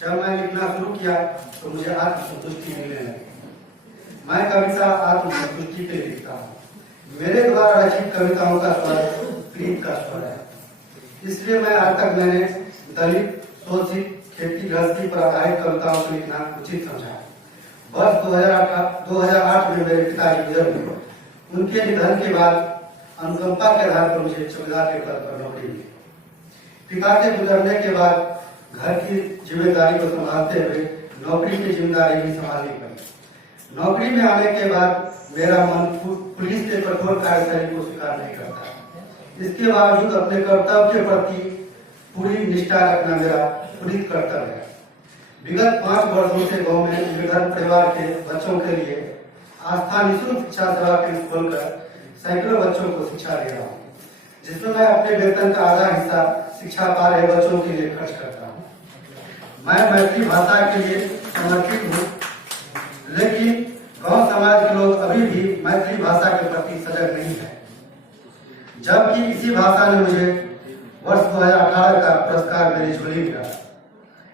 जब मैं लिखना शुरू किया तो मुझे आत्मसंतुष्टि मिलने लगी। मैं कविता आत्मसंतुष्टि पे लिखता हूँ। मेरे द्वारा रचित कविताओं का स्वर प्रीत का स्वर है। इसलिए मैं आज तक मैंने दलित, शोषित, खेती गृहस्थी पर आधारित कविताओं को लिखना उचित समझा। वर्ष 2008 में मेरे पिताजी गुजर हुए। उनके निधन के बाद अनुकंपा के आधार पर मुझे चौकीदार के पद पर नौकरी मिली। पिता के गुजरने के बाद घर की जिम्मेदारी को संभालते हुए नौकरी की जिम्मेदारी भी संभालनी पड़ी। नौकरी में आने के बाद मेरा मन पुलिस के कठोर कार्यशैली को स्वीकार नहीं करता। इसके बावजूद अपने कर्तव्य के प्रति पूरी निष्ठा रखना मेरा पुनीत कर्तव्य है। विगत 5 वर्षों से गांव में निर्धन परिवार के बच्चों के लिए आस्था निःशुल्क शिक्षा सेवा केंद्र खोलकर सैकड़ों बच्चों को शिक्षा दे रहा हूँ, जिसमें मैं अपने वेतन का आधा हिस्सा शिक्षा पा रहे बच्चों के लिए खर्च करता हूँ। मैं मैथिली भाषा के लिए समर्पित हूँ, लेकिन गांव समाज के लोग अभी भी मैथिली भाषा के प्रति सजग नहीं है। जबकि इसी भाषा ने मुझे वर्ष 2018 का पुरस्कार मेरी झोली में डाला,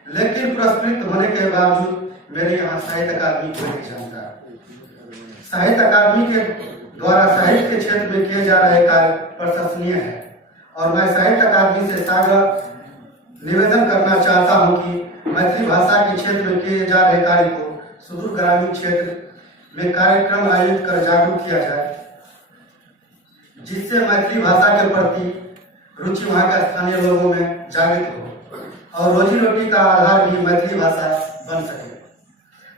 लेकिन पुरस्कृत होने के बावजूद मेरे यहाँ साहित्य अकादमी को नहीं जानता। साहित्य अकादमी के द्वारा साहित्य के क्षेत्र में किए जा रहे कार्य प्रशंसनीय है और मैं साहित्य अकादमी से सागर निवेदन करना चाहता हूं कि मैथिली भाषा के क्षेत्र में किए जा रहे कार्य को सुदूर ग्रामीण क्षेत्र में कार्यक्रम आयोजित कर जागरूक किया जाए, जिससे मैथिली भाषा के प्रति रुचि वहाँ के स्थानीय लोगों में जागृत हो और रोजी रोटी का आधार भी मैथिली भाषा बन सके।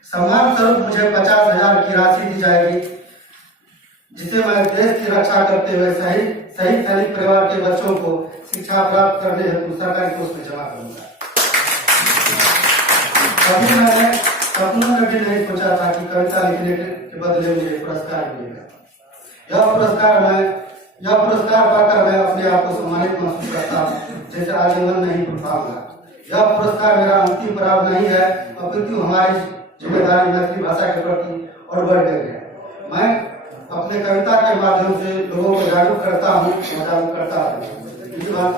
सम्मान स्वरूप मुझे 50,000 की राशि दी जाएगी, जिसे मैं देश की रक्षा करते हुए शहीद सैनिक परिवार के बच्चों को शिक्षा प्राप्त करने हेतु सरकारी कोष में जमा करूंगा। कभी मैंने सपनों में भी नहीं सोचा था कि कविता लिखने के बदले मुझे पुरस्कार मिलेगा। यह पुरस्कार पाकर मैं अपने आप को सम्मानित महसूस करता हूँ, जैसे आजीवन नहीं भूल पाऊंगा। यह पुरस्कार मेरा अंतिम प्राप्त नहीं है, अपितु हमारी जिम्मेदारी मैथिली भाषा के प्रति और बढ़ गई है। मैं अपने कविता के माध्यम से लोगों को जागरूक करता हूँ। इसी बात